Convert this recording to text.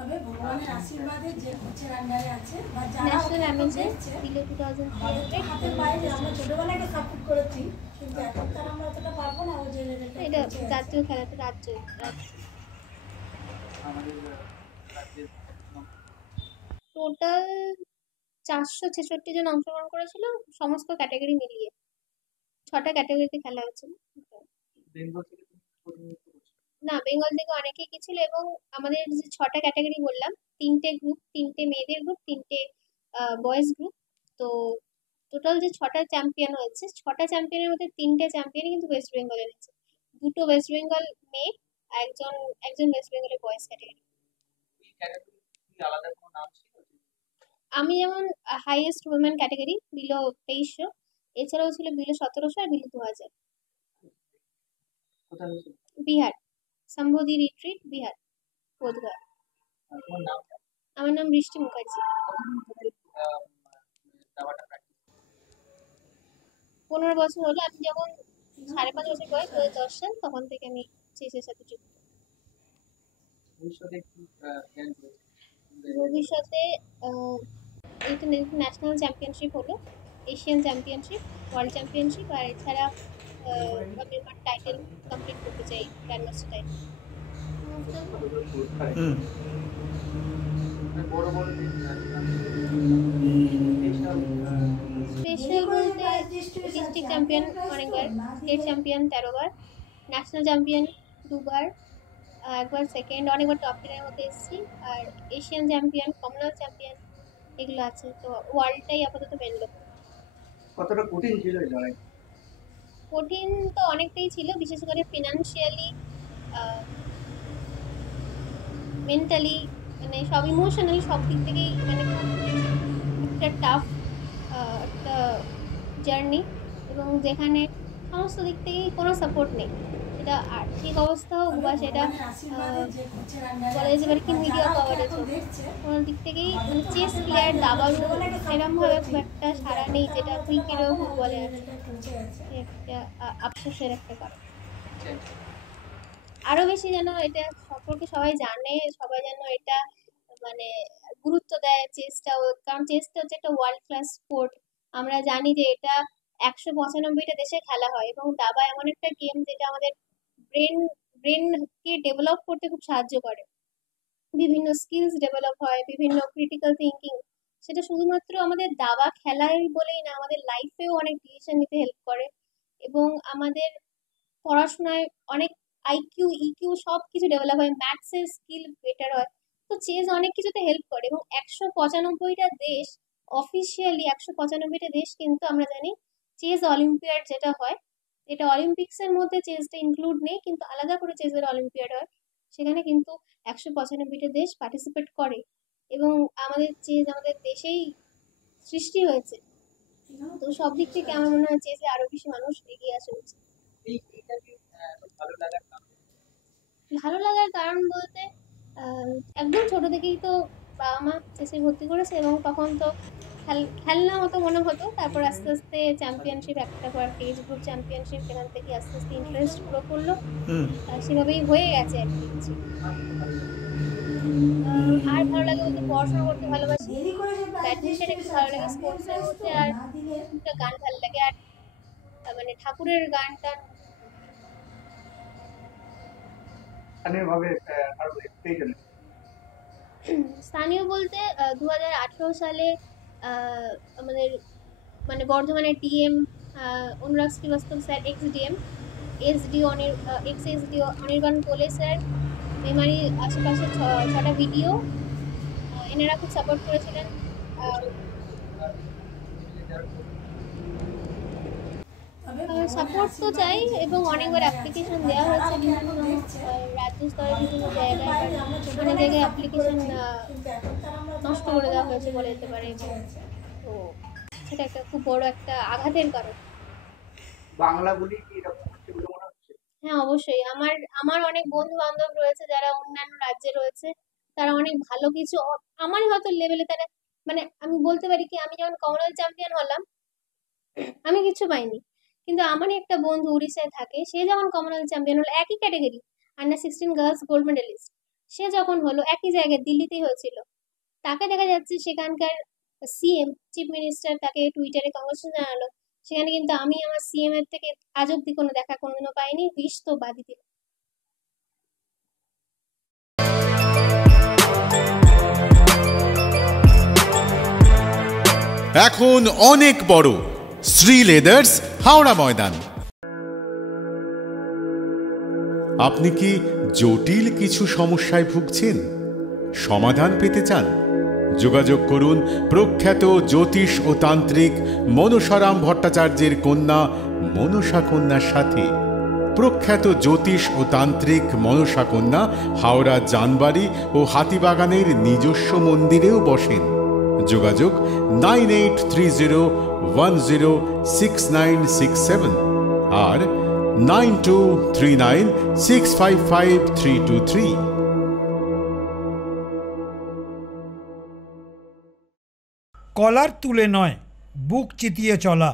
তবে ভগবানের আশীর্বাদে যে কোচের আন্ডারে আছে বা যারা ন্যাশনাল অ্যামেজে দিল 2003 হাতের বাইরে আমরা ছোটবেলাকে সাপোর্ট করেছি, কিন্তু এখন তার আমরা অতটা পারবো না। ও যে লেভেলটা এটা জাতীয় খেলাতে রাজ্য টোটাল 466 জন অংশগ্রহণ করেছিল সমস্ত ক্যাটাগরি মিলিয়ে। 6টা ক্যাটাগরিতে খেলা হয়েছিল। না, বেঙ্গল থেকে অনেকেই গেছিল এবং আমাদের যে 6টা ক্যাটাগরি বললাম, 3টে গ্রুপ, 3টে মেয়েদের গ্রুপ, 3টে বয়েজ গ্রুপ। তো টোটাল যে 6টা চ্যাম্পিয়ন হয়েছে, 6টা চ্যাম্পিয়নের মধ্যে 3টে চ্যাম্পিয়নই কিন্তু ওয়েস্ট বেঙ্গলের হয়েছে। 2টো ওয়েস্ট বেঙ্গল মেয়ে, একজন ওয়েস্ট বেঙ্গলের বয়েজ ক্যাটাগরি। আমি যেমন হাইয়েস্ট উইমেন ক্যাটাগরি বিলো 2300, এছাড়াও ছিল বিলো 1700 আর বিলো 2000। বিহার, সম্বোধি রিট্রিট, বিহার, বোধগয়া। আমার নাম বৃষ্টি মুখার্জি। 15 বছর হলো। আমি যখন 5.5 বছর বয়স, 2010 সাল, তখন থেকে আমি চেসের সাথে যুক্ত। ভবিষ্যতে এই তো ন্যাশনাল চ্যাম্পিয়নশিপ হলো, এশিয়ান চ্যাম্পিয়নশিপ, ওয়ার্ল্ড চ্যাম্পিয়নশিপ, আর এছাড়া আমি আমার টাইটেল কমপ্লিট করতে চাই, গ্র্যান্ডমাস্টার টাইটেল। স্পেশাল বলতে ডিস্ট্রিক্ট চ্যাম্পিয়ন অনেকবার, স্টেট চ্যাম্পিয়ন 13 বার, ন্যাশনাল চ্যাম্পিয়ন 2 বার, একবার সেকেন্ড, অনেকবার টপ 10-এর মধ্যে এসেছি, আর এশিয়ান চ্যাম্পিয়ন, কমনওয়েলথ চ্যাম্পিয়ন এগুলো আছে। তো ওয়ার্ল্ডটাই আপাতত মেন লক্ষ্য। কতটা কঠিন ছিল এই লড়াই? কঠিন তো অনেকটাই ছিল, বিশেষ করে ফিনান্সিয়ালি, মেন্টালি, মানে সব ইমোশনালি, সব দিক থেকেই মানে একটা টাফ একটা জার্নি, এবং যেখানে সমস্ত দিক থেকেই কোনো সাপোর্ট নেই, সেটা আর্থিক অবস্থা হোক বা সেটা বলা যেতে পারে কি মিডিয়া কভারেজ হোক, কোনো দিক থেকেই মানে চেস প্লেয়ার দাবারও সেরকমভাবে খুব একটা সাড়া নেই, যেটা ক্রিকেটেও ফুটবলে আছে। একটা আফসোসের একটা কারণ। আরো বেশি যেন এটা সম্পর্কে সবাই জানে, সবাই যেন এটা মানে গুরুত্ব দেয় চেসটাও, কারণ চেসটা হচ্ছে একটা ওয়ার্ল্ড ক্লাস স্পোর্ট। আমরা জানি যে এটা 195টা দেশে খেলা হয়, এবং দাবা এমন একটা গেম যেটা আমাদের ব্রেনকে ডেভেলপ করতে খুব সাহায্য করে। বিভিন্ন স্কিলস ডেভেলপ হয়, বিভিন্ন ক্রিটিক্যাল থিঙ্কিং। সেটা শুধুমাত্র আমাদের দাবা খেলাই বলেই না, আমাদের লাইফেও অনেক ডিসিশন নিতে হেল্প করে, এবং আমাদের পড়াশোনায় অনেক আইকিউ ইকিউ সব কিছু ডেভেলপ হয়, ম্যাথসের স্কিল বেটার হয়। তো চেস অনেক কিছুতে হেল্প করে, এবং 195টা দেশ, অফিসিয়ালি 195টা দেশ কিন্তু আমরা জানি চেস অলিম্পিয়াড যেটা হয়, এটা অলিম্পিক্সের মধ্যে চেসটা ইনক্লুড নেই, কিন্তু আলাদা করে চেসের অলিম্পিয়াড হয়, সেখানে কিন্তু 195টা দেশ পার্টিসিপেট করে, এবং আমাদের চেস আমাদের দেশেই সৃষ্টি হয়েছে। তো সব দিক থেকে আমার মনে হয় চেসে আরো বেশি মানুষ এগিয়ে আসা উচিত। ভালো লাগার কারণ বলতে একদম ছোট থেকেই তো বাবা মা চেসে ভর্তি করেছে, এবং তখন তো খেলনা মতো মনে হতো, তারপর আস্তে আস্তে চ্যাম্পিয়নশিপ, একটা পর একটা এজ গ্রুপ চ্যাম্পিয়নশিপ, সেখান থেকে আস্তে আস্তে ইন্টারেস্ট পুরো করলো, সেভাবেই হয়ে গেছে আর কি। আর ভালো লাগে বলতে পড়াশোনা করতে ভালোবাসি, ব্যাডমিন্টন একটু ভালো লাগে স্পোর্টসের মধ্যে, আর গান ভালো লাগে, আর মানে ঠাকুরের গান টান। স্থানীয় বলতে 2018 সালে আমাদের মানে বর্ধমানের ডিএম অনুরাগ Srivastava sir, x DM, x SD Anirban কোলে স্যার, মেমারির আশেপাশে 6টা ভিডিও, এনারা খুব সাপোর্ট করেছিলেন। সাপোর্ট তো চাই, এবং অনেকবার অ্যাপ্লিকেশন দেওয়া হয়েছে বিভিন্ন রাজ্য স্তরে, বিভিন্ন জায়গায়, অনেক জায়গায় অ্যাপ্লিকেশন নষ্ট করে দেওয়া হয়েছে বলে যেতে পারে, তো সেটা একটা খুব বড় একটা আঘাতের কারণ। হ্যাঁ, অবশ্যই। আমার অনেক বন্ধু বান্ধব রয়েছে যারা অন্যান্য রাজ্যে রয়েছে, তারা অনেক ভালো কিছু আমারই হয়তো লেভেলে তারা, মানে আমি বলতে পারি কি, আমি যখন কমনওয়েলথ চ্যাম্পিয়ন হলাম আমি কিছু পাইনি, কিন্তু আমারই একটা বন্ধু উড়িষ্যায় থাকে, সে যখন কমনওয়েলথ চ্যাম্পিয়ন হলো একই category, under 16 girls gold medallist, সে যখন হলো একই জায়গায় দিল্লিতেই হয়েছিল, তাকে দেখা যাচ্ছে সেখানকার সিএম, চিফ মিনিস্টার তাকে টুইটারে কংগ্রেচুলেশন জানালো। সেখানে কিন্তু আমি আমার সিএম এর থেকে আজ অব্দি কোনো দেখা কোনোদিনও পাইনি, বিষ তো বাদই দিল। এখন অনেক বড় শ্রী লেদার্স হাওড়া ময়দান। আপনি কি জটিল কিছু সমস্যায় ভুগছেন, সমাধান পেতে চান? যোগাযোগ করুন প্রখ্যাত জ্যোতিষ ও তান্ত্রিক মনসারাম ভট্টাচার্যের কন্যা মনসা কন্যার সাথে। প্রখ্যাত জ্যোতিষ ও তান্ত্রিক মনসা কন্যা হাওড়া জানবাড়ি ও হাতিবাগানের নিজস্ব মন্দিরেও বসেন। যোগাযোগ 9830106967 আর 9239655323। কলার তুলে নয়, বুক চিতিয়ে চলা।